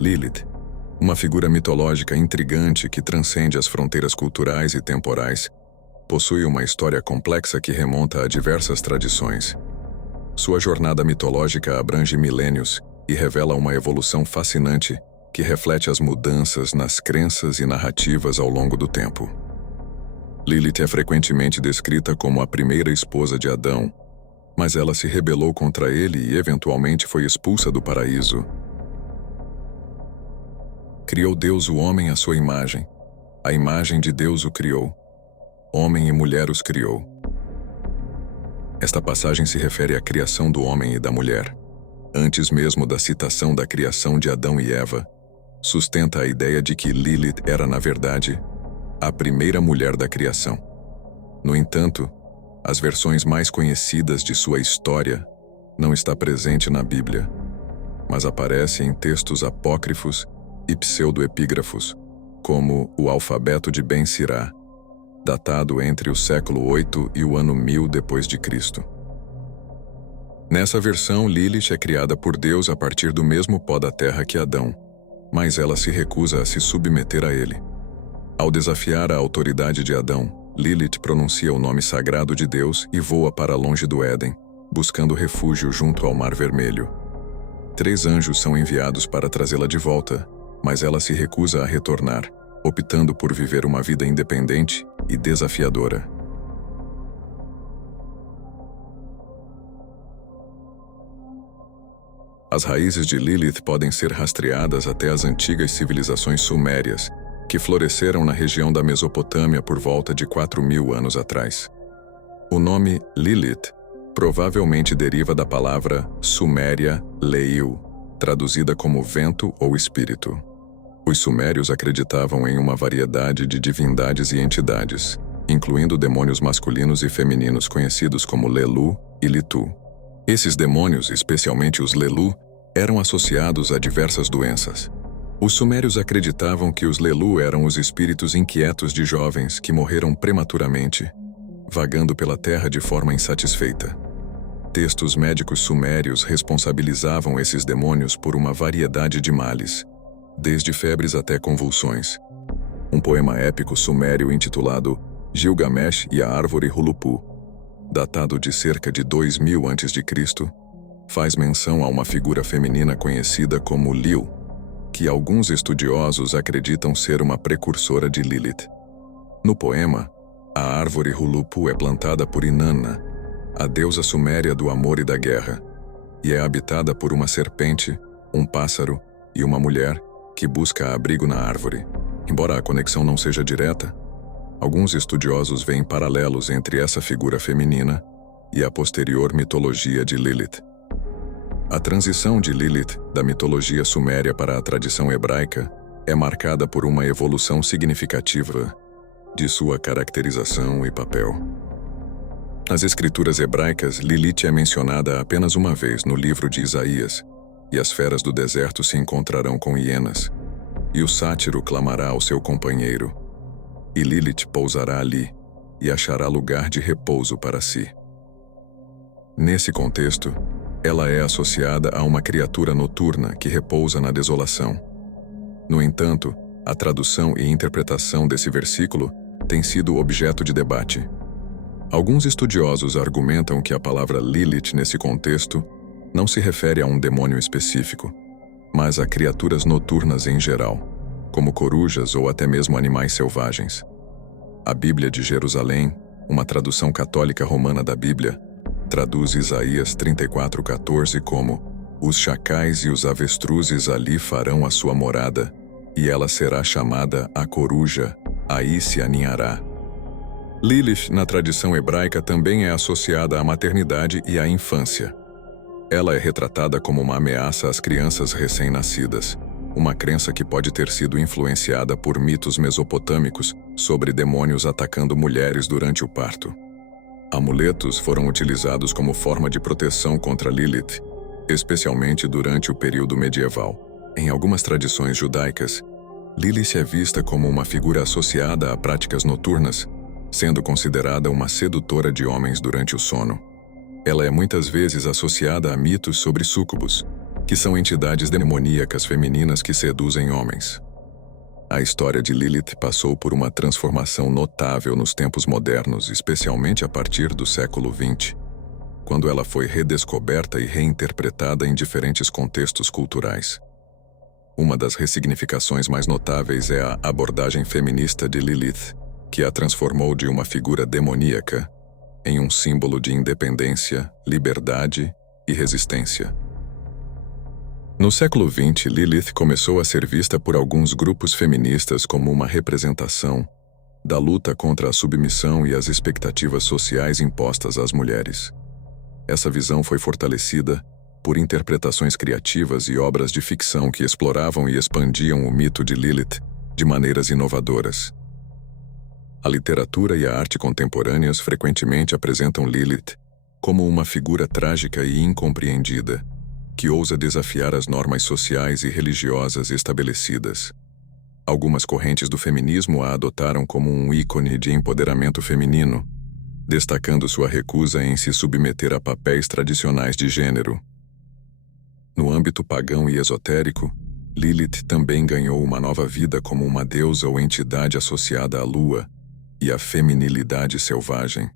Lilith, uma figura mitológica intrigante que transcende as fronteiras culturais e temporais, possui uma história complexa que remonta a diversas tradições. Sua jornada mitológica abrange milênios e revela uma evolução fascinante que reflete as mudanças nas crenças e narrativas ao longo do tempo. Lilith é frequentemente descrita como a primeira esposa de Adão, mas ela se rebelou contra ele e eventualmente foi expulsa do paraíso. Criou Deus o homem à sua imagem. A imagem de Deus o criou. Homem e mulher os criou. Esta passagem se refere à criação do homem e da mulher. Antes mesmo da citação da criação de Adão e Eva, sustenta a ideia de que Lilith era, na verdade, a primeira mulher da criação. No entanto, as versões mais conhecidas de sua história não está presente na Bíblia, mas aparece em textos apócrifos e pseudoepígrafos, como o Alfabeto de Ben Sirá, datado entre o século 8 e o ano 1000 d.C. Nessa versão, Lilith é criada por Deus a partir do mesmo pó da terra que Adão, mas ela se recusa a se submeter a ele. Ao desafiar a autoridade de Adão, Lilith pronuncia o nome sagrado de Deus e voa para longe do Éden, buscando refúgio junto ao Mar Vermelho. 3 anjos são enviados para trazê-la de volta, mas ela se recusa a retornar, optando por viver uma vida independente e desafiadora. As raízes de Lilith podem ser rastreadas até as antigas civilizações sumérias, que floresceram na região da Mesopotâmia por volta de 4.000 anos atrás. O nome Lilith provavelmente deriva da palavra suméria Leil, traduzida como vento ou espírito. Os sumérios acreditavam em uma variedade de divindades e entidades, incluindo demônios masculinos e femininos conhecidos como Lelu e Litu. Esses demônios, especialmente os Lelu, eram associados a diversas doenças. Os sumérios acreditavam que os Lelu eram os espíritos inquietos de jovens que morreram prematuramente, vagando pela terra de forma insatisfeita. Textos médicos sumérios responsabilizavam esses demônios por uma variedade de males, desde febres até convulsões. Um poema épico sumério intitulado Gilgamesh e a Árvore Hulupu, datado de cerca de 2000 a.C., faz menção a uma figura feminina conhecida como Lil, que alguns estudiosos acreditam ser uma precursora de Lilith. No poema, a árvore Hulupu é plantada por Inanna, a deusa suméria do amor e da guerra, e é habitada por uma serpente, um pássaro e uma mulher que busca abrigo na árvore. Embora a conexão não seja direta, alguns estudiosos veem paralelos entre essa figura feminina e a posterior mitologia de Lilith. A transição de Lilith da mitologia suméria para a tradição hebraica é marcada por uma evolução significativa de sua caracterização e papel. Nas escrituras hebraicas, Lilith é mencionada apenas uma vez no livro de Isaías, e as feras do deserto se encontrarão com hienas, e o sátiro clamará ao seu companheiro, e Lilith pousará ali e achará lugar de repouso para si. Nesse contexto, ela é associada a uma criatura noturna que repousa na desolação. No entanto, a tradução e interpretação desse versículo tem sido objeto de debate. Alguns estudiosos argumentam que a palavra Lilith nesse contexto não se refere a um demônio específico, mas a criaturas noturnas em geral, como corujas ou até mesmo animais selvagens. A Bíblia de Jerusalém, uma tradução católica romana da Bíblia, traduz Isaías 34:14 como: os chacais e os avestruzes ali farão a sua morada, e ela será chamada a coruja, aí se aninhará. Lilith, na tradição hebraica, também é associada à maternidade e à infância. Ela é retratada como uma ameaça às crianças recém-nascidas, uma crença que pode ter sido influenciada por mitos mesopotâmicos sobre demônios atacando mulheres durante o parto. Amuletos foram utilizados como forma de proteção contra Lilith, especialmente durante o período medieval. Em algumas tradições judaicas, Lilith é vista como uma figura associada a práticas noturnas, sendo considerada uma sedutora de homens durante o sono. Ela é muitas vezes associada a mitos sobre súcubos, que são entidades demoníacas femininas que seduzem homens. A história de Lilith passou por uma transformação notável nos tempos modernos, especialmente a partir do século XX, quando ela foi redescoberta e reinterpretada em diferentes contextos culturais. Uma das ressignificações mais notáveis é a abordagem feminista de Lilith, que a transformou de uma figura demoníaca em um símbolo de independência, liberdade e resistência. No século XX, Lilith começou a ser vista por alguns grupos feministas como uma representação da luta contra a submissão e as expectativas sociais impostas às mulheres. Essa visão foi fortalecida por interpretações criativas e obras de ficção que exploravam e expandiam o mito de Lilith de maneiras inovadoras. A literatura e a arte contemporâneas frequentemente apresentam Lilith como uma figura trágica e incompreendida, que ousa desafiar as normas sociais e religiosas estabelecidas. Algumas correntes do feminismo a adotaram como um ícone de empoderamento feminino, destacando sua recusa em se submeter a papéis tradicionais de gênero. No âmbito pagão e esotérico, Lilith também ganhou uma nova vida como uma deusa ou entidade associada à lua e à feminilidade selvagem.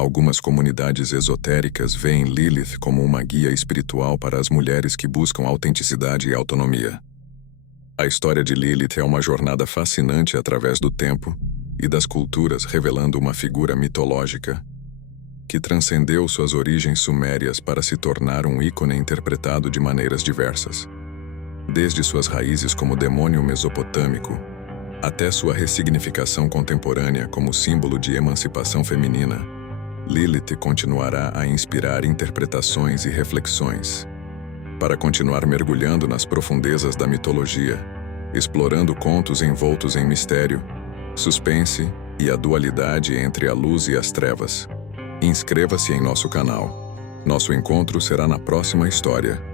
Algumas comunidades esotéricas veem Lilith como uma guia espiritual para as mulheres que buscam autenticidade e autonomia. A história de Lilith é uma jornada fascinante através do tempo e das culturas, revelando uma figura mitológica que transcendeu suas origens sumérias para se tornar um ícone interpretado de maneiras diversas. Desde suas raízes como demônio mesopotâmico, até sua ressignificação contemporânea como símbolo de emancipação feminina, Lilith continuará a inspirar interpretações e reflexões. Para continuar mergulhando nas profundezas da mitologia, explorando contos envoltos em mistério, suspense e a dualidade entre a luz e as trevas, inscreva-se em nosso canal. Nosso encontro será na próxima história.